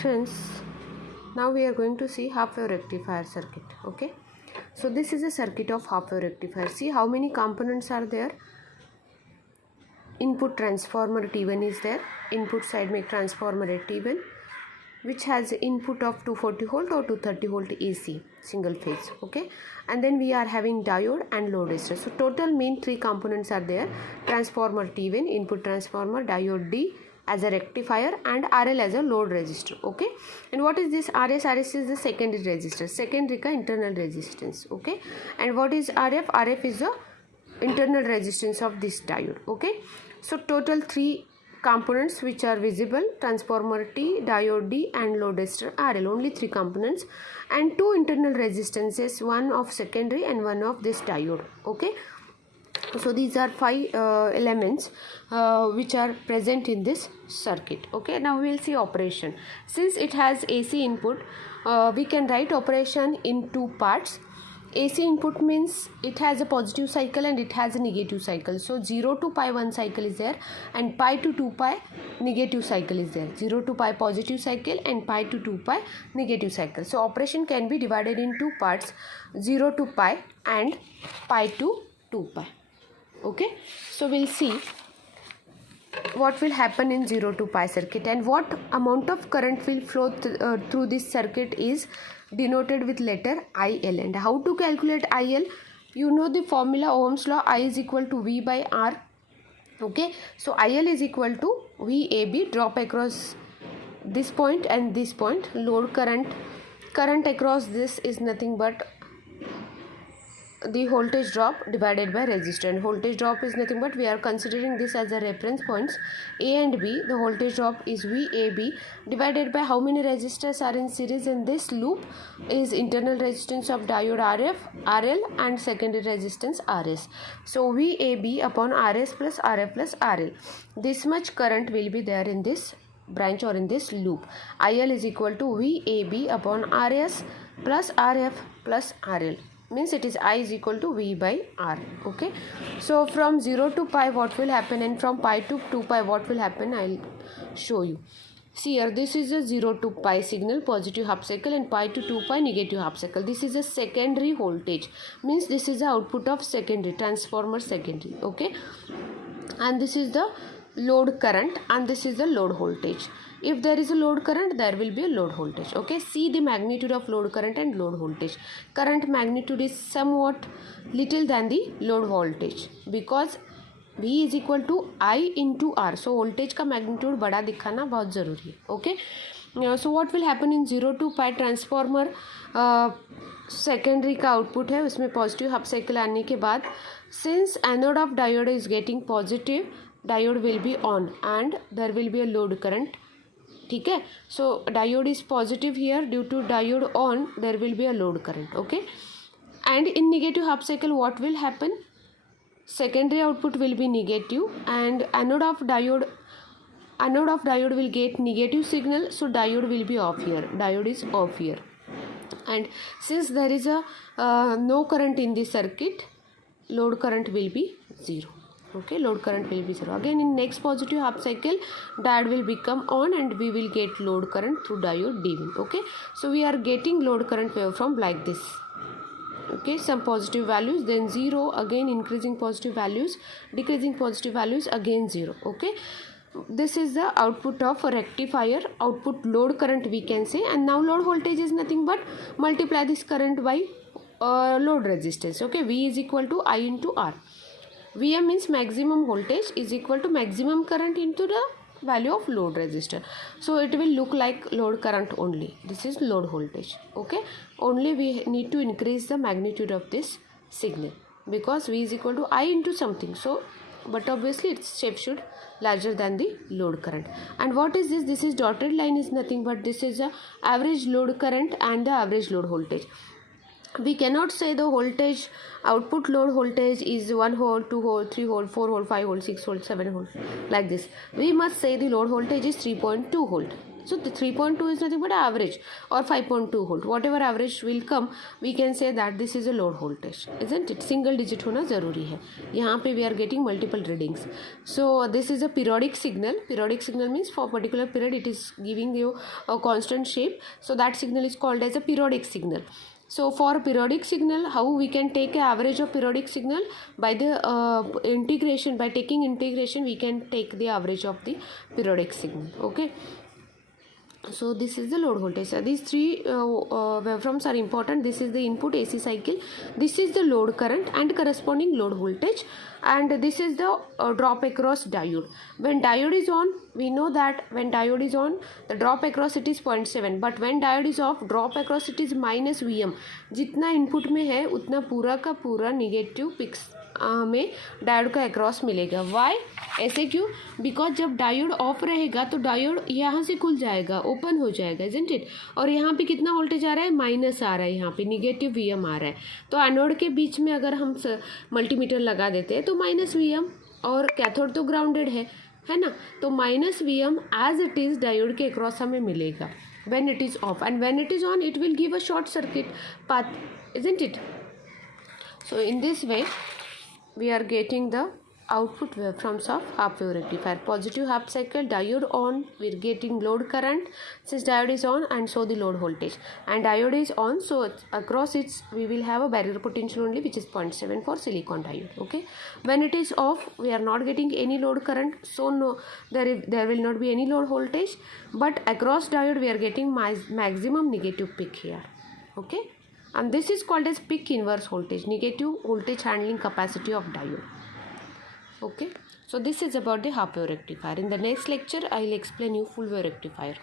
Friends, now we are going to see half wave rectifier circuit. Okay, so this is a circuit of half wave rectifier. See how many components are there. Input transformer T1 is there. Input side make transformer at T1, which has input of 240 volt or 230 volt AC single phase. Okay, and then we are having diode and load resistor. So total main three components are there: transformer T1, input transformer, diode D as a rectifier, and RL as a load resistor. Okay, and what is this RS? RS is the secondary resistor, secondary ka internal resistance. Okay, and what is RF? RF is the internal resistance of this diode. Okay, so total three components which are visible: transformer T, diode D, and load resistor RL. Only three components, and two internal resistances, one of secondary and one of this diode. Okay, so these are five elements which are present in this circuit. Okay, now we will see operation. Since it has AC input, we can write operation in two parts. AC input means it has a positive cycle and it has a negative cycle. So 0 to pi 1 cycle is there, and pi to 2 pi negative cycle is there. 0 to pi positive cycle and pi to 2 pi negative cycle. So operation can be divided in two parts: 0 to pi and pi to 2 pi. Okay, so we'll see what will happen in 0 to pi circuit, and what amount of current will flow through this circuit is denoted with letter IL. And how to calculate IL? You know the formula, Ohm's law, I is equal to V by R. Okay, so IL is equal to VAB, drop across this point and this point. Load current across this is nothing but the voltage drop divided by resistance. And voltage drop is nothing but, we are considering this as a reference points, A and B. The voltage drop is VAB divided by how many resistors are in series in this loop is internal resistance of diode RF, RL, and secondary resistance RS. So VAB upon RS plus RF plus RL. This much current will be there in this branch or in this loop. IL is equal to VAB upon RS plus RF plus RL. Means it is I is equal to V by R. Okay, so from 0 to pi what will happen, and from pi to 2 pi what will happen, I'll show you. See here, this is a 0 to pi signal, positive half cycle, and pi to 2 pi negative half cycle. This is a secondary voltage, means this is the output of secondary transformer secondary. Okay, and this is the load current, and this is the load voltage. If there is a load current, there will be a load voltage. Okay, see the magnitude of load current and load voltage. Current magnitude is somewhat little than the load voltage because V is equal to I into R. So voltage का magnitude बड़ा दिखाना बहुत ज़रूरी है. Okay, so what will happen in 0 to pi transformer? Secondary का output है, उसमें positive half cycle आने के बाद, since anode of diode is getting positive, diode will be on and there will be a load current. ठीक है, so diode is positive here, due to diode on there will be a load current. Okay, and in negative half cycle what will happen? Secondary output will be negative and anode of diode will get negative signal, so diode will be off here. Diode is off here, and since there is a no current in this circuit, load current will be 0. Okay, load current will be 0. Again in next positive half cycle, diode will become on and we will get load current through diode D1. Okay, so we are getting load current waveform like this. Okay, some positive values, then 0, again increasing positive values, decreasing positive values, again 0. Okay, this is the output of a rectifier, output load current we can say. And now load voltage is nothing but multiply this current by load resistance. Okay, V is equal to I into R. VM means maximum voltage is equal to maximum current into the value of load resistor. So it will look like load current only. This is load voltage. Okay, only we need to increase the magnitude of this signal because V is equal to I into something. So but obviously its shape should larger than the load current. And what is this? This is dotted line is nothing but this is a average load current and the average load voltage. We cannot say the voltage, output load voltage is 1 volt, 2 volt, 3 volt, 4 volt, 5 volt, 6 volt, 7 volt like this. We must say the load voltage is 3.2 volt. So the 3.2 is nothing but average, or 5.2 volt, whatever average will come, we can say that this is a load voltage, isn't it? Single digit होना ज़रूरी है. यहाँ पे we are getting multiple readings. So this is a periodic signal. Periodic signal means for particular period it is giving you a constant shape. So that signal is called as a periodic signal. So for periodic signal, how we can take an average of periodic signal? By the integration, by taking integration, we can take the average of the periodic signal. Okay. So this is the load voltage. So these three waveforms are important. This is the input AC cycle, this is the load current and corresponding load voltage, and this is the drop across diode. When diode is on, we know that when diode is on, the drop across it is 0.7, but when diode is off, drop across it is minus Vm. जितना input में है उतना पूरा का पूरा negative pics में diode का across मिलेगा. वाई? ऐसे क्यों? बिकॉज जब डायोड ऑफ रहेगा तो डायोड यहाँ से खुल जाएगा, ओपन हो जाएगा, इजंट इट? और यहाँ पे कितना वोल्टेज आ रहा है? माइनस आ रहा है, यहाँ पे निगेटिव Vm आ रहा है. तो एनोड के बीच में अगर हम मल्टीमीटर लगा देते हैं तो माइनस Vm, और कैथोड तो ग्राउंडेड है ना, तो minus Vm as it is diode के अक्रॉस हमें मिलेगा when it is off, and when it is on it will give a short circuit path, isn't it? So in this way we are getting the output waveforms of half wave rectifier. Positive half cycle, diode on, we are getting load current since diode is on, and so the load voltage, and diode is on, so across its we will have a barrier potential only, which is 0.7 for silicon diode. Okay, when it is off we are not getting any load current, so no, there will not be any load voltage, but across diode we are getting maximum negative peak here. Okay, and this is called as peak inverse voltage, negative voltage handling capacity of diode. Okay, so this is about the half wave rectifier. In the next lecture I will explain you full wave rectifier.